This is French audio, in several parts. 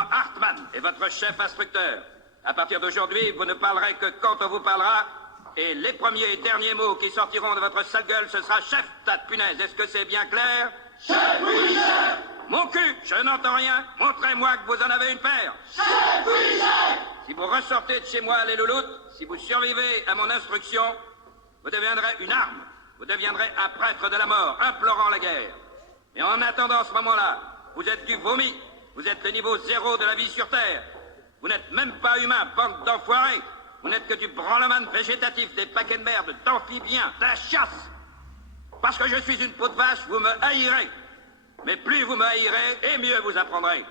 Hartmann est votre chef instructeur. À partir d'aujourd'hui, vous ne parlerez que quand on vous parlera, et les premiers et derniers mots qui sortiront de votre sale gueule, ce sera chef, tas de punaise. Est-ce que c'est bien clair? Chef, oui, chef! Mon cul, je n'entends rien. Montrez-moi que vous en avez une paire. Chef, oui, chef! Si vous ressortez de chez moi, les louloutes, si vous survivez à mon instruction, vous deviendrez une arme. Vous deviendrez un prêtre de la mort, implorant la guerre. Mais en attendant ce moment-là, vous êtes du vomi. Vous êtes le niveau zéro de la vie sur Terre. Vous n'êtes même pas humain, bande d'enfoirés. Vous n'êtes que du branleman végétatif, des paquets de merde, d'amphibiens, de la chasse. Parce que je suis une peau de vache, vous me haïrez. Mais plus vous me haïrez, et mieux vous apprendrez.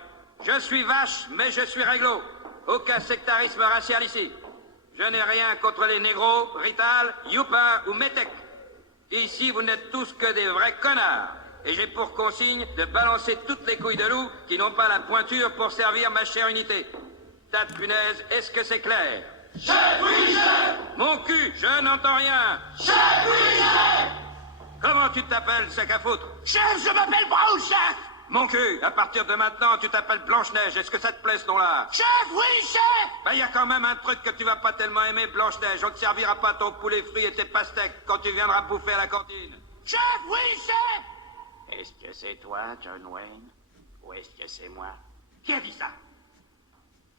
Je suis vache, mais je suis réglo. Aucun sectarisme racial ici. Je n'ai rien contre les négros, Rital, Youpin ou Métèque. Ici, vous n'êtes tous que des vrais connards. Et j'ai pour consigne de balancer toutes les couilles de loup qui n'ont pas la pointure pour servir ma chère unité. Tas de punaise, est-ce que c'est clair? Chef, oui, chef! Mon cul, je n'entends rien. Chef, oui, chef! Comment tu t'appelles, sac à foutre? Chef, je m'appelle Brawl, chef! Mon cul, à partir de maintenant, tu t'appelles Blanche-Neige. Est-ce que ça te plaît, ce nom-là? Chef, oui, chef! Ben, y a quand même un truc que tu vas pas tellement aimer, Blanche-Neige. On ne te servira pas ton poulet frit et tes pastèques quand tu viendras bouffer à la cantine. Chef, oui, chef! Est-ce que c'est toi, John Wayne? Ou est-ce que c'est moi? Qui a dit ça?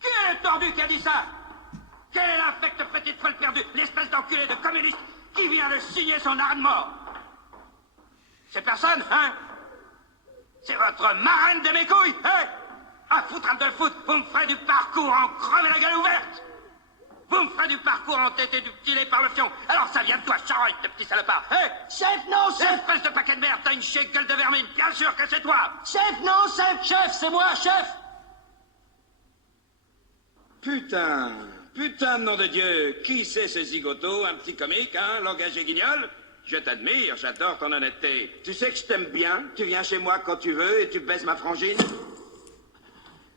Qui est le tordu qui a dit ça? Quelle est l'infecte petite folle perdue, l'espèce d'enculé de communiste qui vient de signer son arrêt de mort? C'est personne, hein? C'est votre marraine de mes couilles, hein? À foutre de le foot, vous me ferez du parcours en crever la gueule ouverte. Vous me ferez du parcours entêté du petit lait par le fion. Alors ça vient de toi, charogne, de petit salopard. Hé! Chef, non, chef! Espèce de paquet de merde, t'as une chienne gueule de vermine. Bien sûr que c'est toi! Chef, non, chef! Chef, c'est moi, chef! Putain de nom de Dieu, qui c'est ce zigoto, un petit comique, hein, langage et guignol? Je t'admire, j'adore ton honnêteté. Tu sais que je t'aime bien, tu viens chez moi quand tu veux et tu baises ma frangine?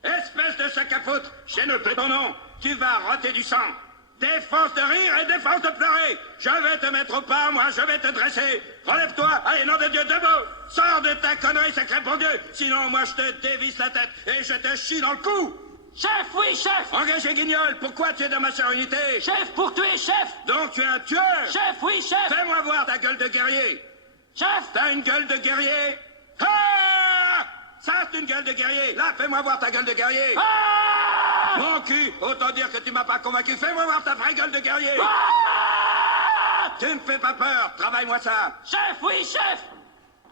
Espèce de sac à foutre, j'ai noté ton nom, tu vas roter du sang. Défense de rire et défense de pleurer. Je vais te mettre au pas, moi, je vais te dresser. Relève-toi, allez, nom de Dieu, debout. Sors de ta connerie, sacré bon Dieu. Sinon, moi, je te dévisse la tête et je te chie dans le cou. Chef, oui, chef! Engagé guignol, pourquoi tu es dans ma chère unité? Chef, pour tuer, chef! Donc tu es un tueur? Chef, oui, chef! Fais-moi voir ta gueule de guerrier. Chef! T'as une gueule de guerrier? Ah! Ça, c'est une gueule de guerrier. Là, fais-moi voir ta gueule de guerrier. Ah! Mon cul, autant dire que tu m'as pas convaincu. Fais-moi voir ta vraie gueule de guerrier. Ah! Tu ne fais pas peur, travaille-moi ça. Chef, oui, chef!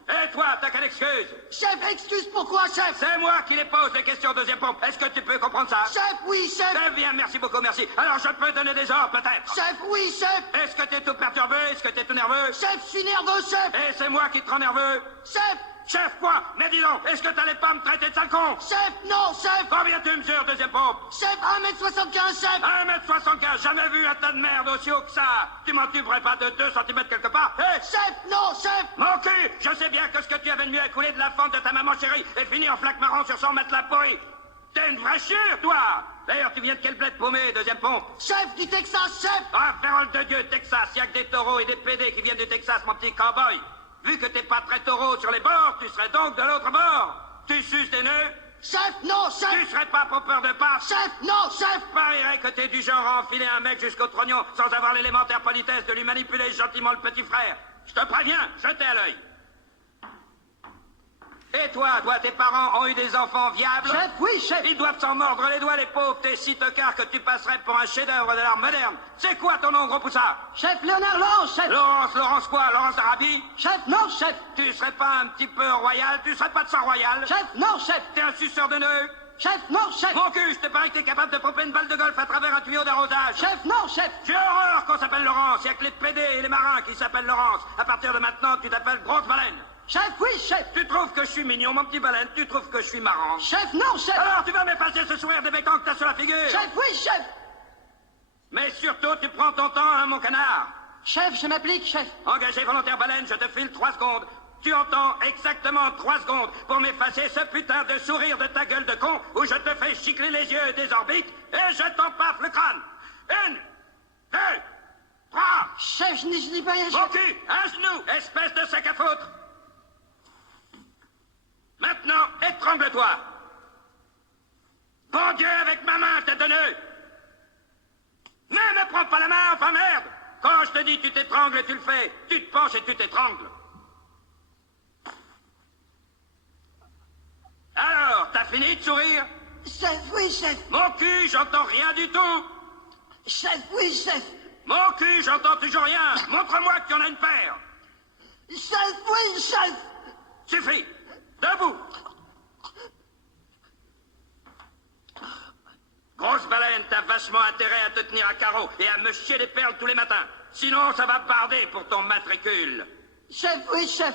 Et toi, t'as quelle excuse? Chef, excuse pourquoi, chef? C'est moi qui les pose les questions deuxième pompe. Est-ce que tu peux comprendre ça? Chef, oui, chef! Très bien, merci beaucoup, merci. Alors, je peux donner des ordres, peut-être? Chef, oui, chef! Est-ce que t'es tout perturbé? Est-ce que t'es tout nerveux? Chef, je suis nerveux, chef! Et c'est moi qui te rends nerveux? Chef! Chef, quoi? Mais dis donc, est-ce que t'allais pas me traiter de sale con? Chef, non, chef! Combien tu mesures, deuxième pompe? Chef, 1m75, chef! 1m75, jamais vu un tas de merde aussi haut que ça. Tu m'en tuberais pas de 2 cm quelque part? Hé! Chef, non, chef! Mon cul, je sais bien que ce que tu avais de mieux à couler de la fente de ta maman chérie et finir en flaque marron sur son matelas pourri. T'es une vraie chure, toi! D'ailleurs, tu viens de quelle bled paumé, deuxième pompe? Chef du Texas, chef! Ah, parole de Dieu, Texas, y a que des taureaux et des pédés qui viennent du Texas, mon petit cowboy. Vu que t'es pas très taureau sur les bords, tu serais donc de l'autre bord. Tu suces des nœuds? Chef, non, Tu chef! serais pas popeur de paf? Chef, non, chef! Parierait que t'es du genre à enfiler un mec jusqu'au trognon sans avoir l'élémentaire politesse de lui manipuler gentiment le petit frère. Je te préviens, jetez à l'œil. Et toi, tes parents ont eu des enfants viables? Chef, oui, chef! Ils doivent s'en mordre les doigts, les pauvres. T'es si tocard que tu passerais pour un chef-d'œuvre de l'art moderne. C'est quoi ton nom, gros poussard? Chef Léonard Lance, chef! Laurence quoi? Laurence d'Arabie? Chef, non, chef! Tu serais pas un petit peu royal? Tu serais pas de sang royal? Chef, non, chef! T'es un suceur de nœuds? Chef, non, chef! Mon cul, je te parie que t'es capable de pomper une balle de golf à travers un tuyau d'arrosage. Chef, non, chef! J'ai horreur qu'on s'appelle Laurence. Y a que les pédés et les marins qui s'appellent Laurence. À partir de maintenant, tu t'appelles Grosse Baleine. Chef, oui, chef! Tu trouves que je suis mignon, mon petit baleine? Tu trouves que je suis marrant? Chef, non, chef! Alors, tu vas m'effacer ce sourire débectant que t'as sur la figure? Chef, oui, chef! Mais surtout, tu prends ton temps, hein, mon canard. Chef, je m'applique, chef! Engagé volontaire baleine, je te file 3 secondes. Tu entends exactement 3 secondes pour m'effacer ce putain de sourire de ta gueule de con où je te fais chicler les yeux des orbites et je t'empaffe le crâne. 1, 2, 3. Chef, je n'y pas rien, Mon chef! cul, un genou, espèce de sac à foutre. Maintenant, étrangle-toi. Bon Dieu, avec ma main, tête de nœud! Mais me prends pas la main, enfin merde! Quand je te dis tu t'étrangles et tu le fais, tu te penches et tu t'étrangles. Alors, t'as fini de sourire? Chef, oui, chef. Mon cul, j'entends rien du tout. Chef, oui, chef. Mon cul, j'entends toujours rien. Montre-moi que tu en as une paire. Chef, oui, chef. Suffit. Debout. Grosse baleine, t'as vachement intérêt à te tenir à carreau et à me chier des perles tous les matins. Sinon, ça va barder pour ton matricule. Chef, oui, chef.